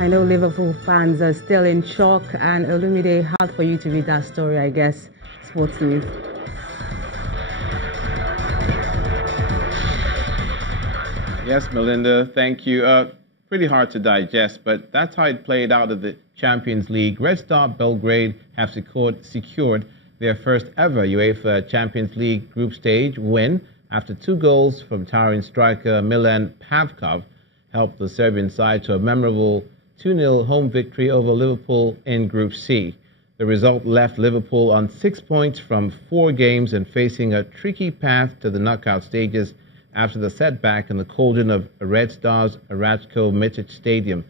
I know Liverpool fans are still in shock, and Olumide, hard for you to read that story, I guess. Sports news. Yes, Melinda, thank you. Pretty hard to digest, but that's how it played out at the Champions League. Red Star Belgrade have secured their first ever UEFA Champions League group stage win after 2 goals from towering striker Milan Pavkov helped the Serbian side to a memorable 2-0 home victory over Liverpool in Group C. The result left Liverpool on 6 points from 4 games and facing a tricky path to the knockout stages after the setback in the cauldron of Red Stars Ratko Mladic Stadium.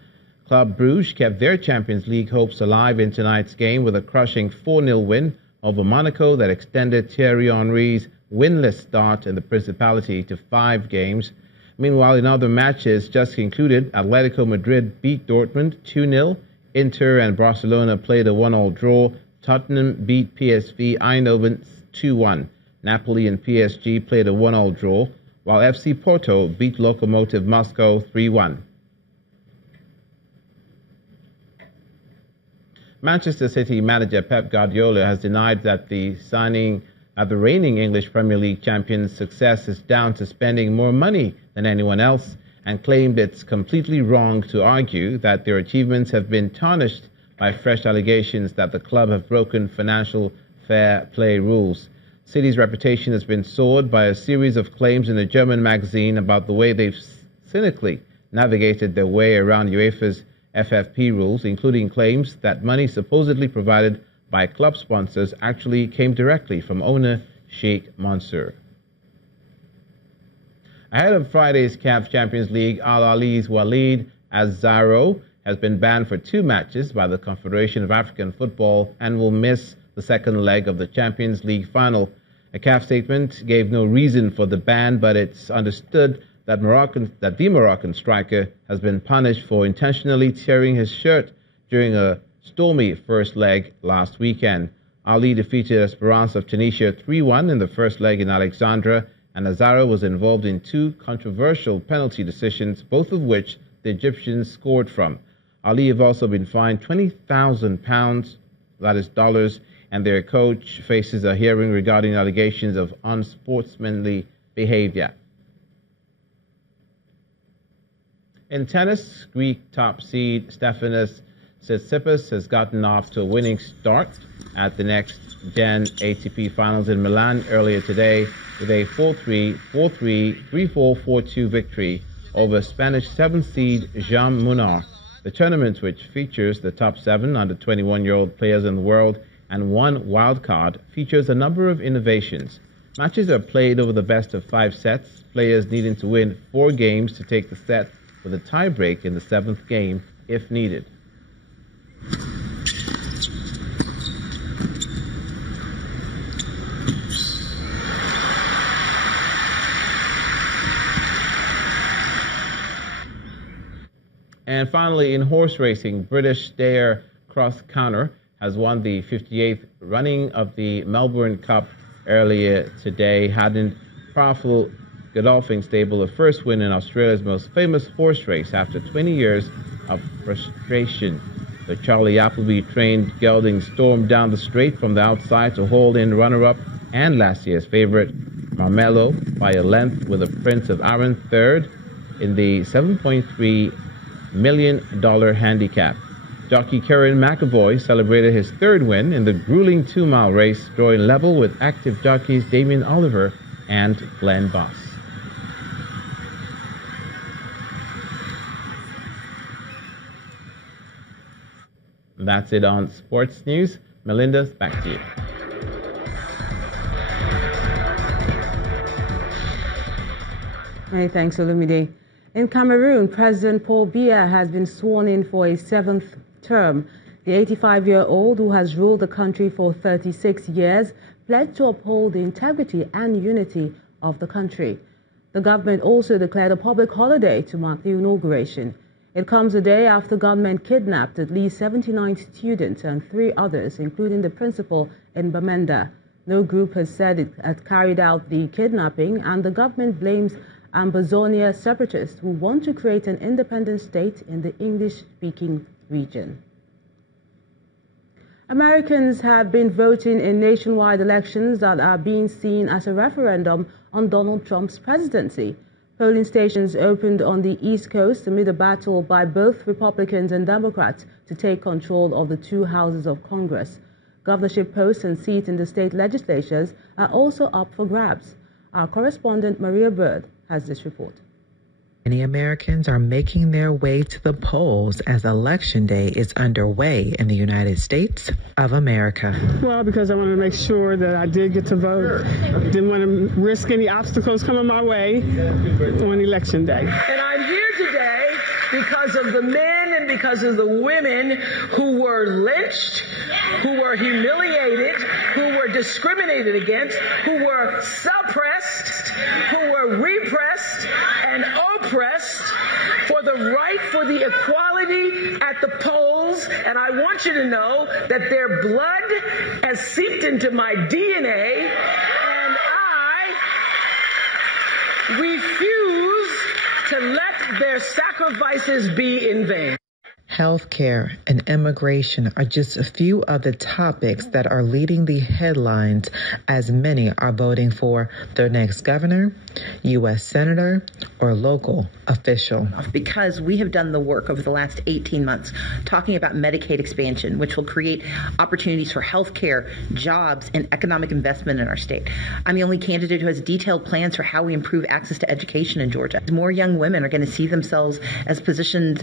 Club Brugge kept their Champions League hopes alive in tonight's game with a crushing 4-0 win over Monaco that extended Thierry Henry's winless start in the Principality to 5 games. Meanwhile, in other matches just concluded, Atletico Madrid beat Dortmund 2-0. Inter and Barcelona played a 1-1 draw. Tottenham beat PSV Eindhoven 2-1. Napoli and PSG played a 1-1 draw, while FC Porto beat Lokomotiv Moscow 3-1. Manchester City manager Pep Guardiola has denied that the signing of the reigning English Premier League champions' success is down to spending more money than anyone else, and claimed it's completely wrong to argue that their achievements have been tarnished by fresh allegations that the club have broken financial fair play rules. City's reputation has been soared by a series of claims in a German magazine about the way they've cynically navigated their way around UEFA's FFP rules, including claims that money supposedly provided by club sponsors actually came directly from owner Sheikh Mansour. Ahead of Friday's CAF Champions League, Al Ahly's Walid Azzaro has been banned for 2 matches by the Confederation of African Football and will miss the second leg of the Champions League final. A CAF statement gave no reason for the ban, but it's understood that the Moroccan striker has been punished for intentionally tearing his shirt during a stormy first leg last weekend. Ali defeated Esperance of Tunisia 3-1 in the first leg in Alexandria, and Azzaro was involved in 2 controversial penalty decisions, both of which the Egyptians scored from. Ali have also been fined £20,000, that is dollars, and their coach faces a hearing regarding allegations of unsportsmanly behavior. In tennis, Greek top seed Stefanos Tsitsipas has gotten off to a winning start at the next-gen ATP Finals in Milan earlier today with a 4-3, 4-3, 3-4, 4-2 victory over Spanish 7th seed Jean Munar. The tournament, which features the top 7 under 21-year-old players in the world and 1 wildcard, features a number of innovations. Matches are played over the best of 5 sets, players needing to win 4 games to take the set with a tie-break in the 7th game if needed. And finally, in horse racing, British Stayre Cross Counter has won the 58th running of the Melbourne Cup earlier today, handing powerful Godolphin stable the first win in Australia's most famous horse race after 20 years of frustration. The Charlie Appleby-trained gelding stormed down the straight from the outside to hold in runner-up and last year's favorite, Marmelo, by a length, with the Prince of Arran third in the $7.3 million handicap. Jockey Kieran McAvoy celebrated his 3rd win in the grueling 2-mile race, drawing level with active jockeys Damien Oliver and Glenn Boss. That's it on sports news. Melinda, back to you. Hey, thanks, Olumide. In Cameroon, President Paul Biya has been sworn in for a 7th term. The 85-year-old, who has ruled the country for 36 years, pledged to uphold the integrity and unity of the country. The government also declared a public holiday to mark the inauguration. It comes a day after government kidnapped at least 79 students and 3 others, including the principal in Bamenda. No group has said it had carried out the kidnapping, and the government blames Ambazonia separatists who want to create an independent state in the English-speaking region. Americans have been voting in nationwide elections that are being seen as a referendum on Donald Trump's presidency. Polling stations opened on the East Coast amid a battle by both Republicans and Democrats to take control of the two houses of Congress. Governorship posts and seats in the state legislatures are also up for grabs. Our correspondent Maria Bird has this report. Many Americans are making their way to the polls as Election Day is underway in the United States of America. Well, because I wanted to make sure that I did get to vote. Didn't want to risk any obstacles coming my way on Election Day. And I'm here today because of the men and because of the women who were lynched, who were humiliated, who were discriminated against, who were suppressed, who were repressed and oppressed for the right for the equality at the polls. And I want you to know that their blood has seeped into my DNA, and I refuse to let their sacrifices be in vain. Healthcare and immigration are just a few of the topics that are leading the headlines as many are voting for their next governor, U.S. senator, or local official. Because we have done the work over the last 18 months talking about Medicaid expansion, which will create opportunities for healthcare, jobs, and economic investment in our state. I'm the only candidate who has detailed plans for how we improve access to education in Georgia. More young women are going to see themselves as positioned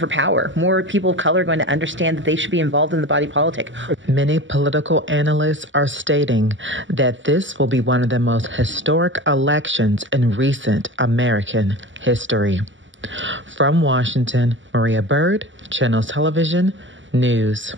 for power. More people of color are going to understand that they should be involved in the body politic. Many political analysts are stating that this will be one of the most historic elections in recent American history. From Washington, Maria Bird, Channels Television News.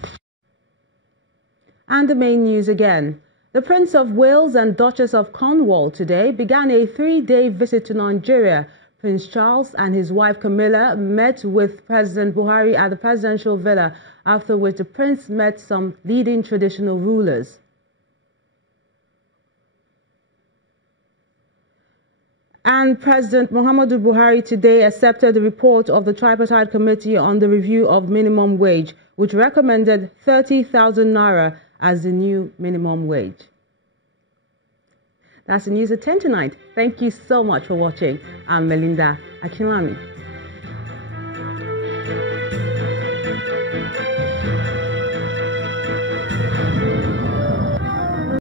And the main news again. The Prince of Wales and Duchess of Cornwall today began a 3-day visit to Nigeria. Prince Charles and his wife Camilla met with President Buhari at the presidential villa, after which the prince met some leading traditional rulers. And President Muhammadu Buhari today accepted the report of the Tripartite Committee on the Review of Minimum Wage, which recommended 30,000 naira as the new minimum wage. That's the news at 10 tonight. Thank you so much for watching. I'm Melinda Akinlami.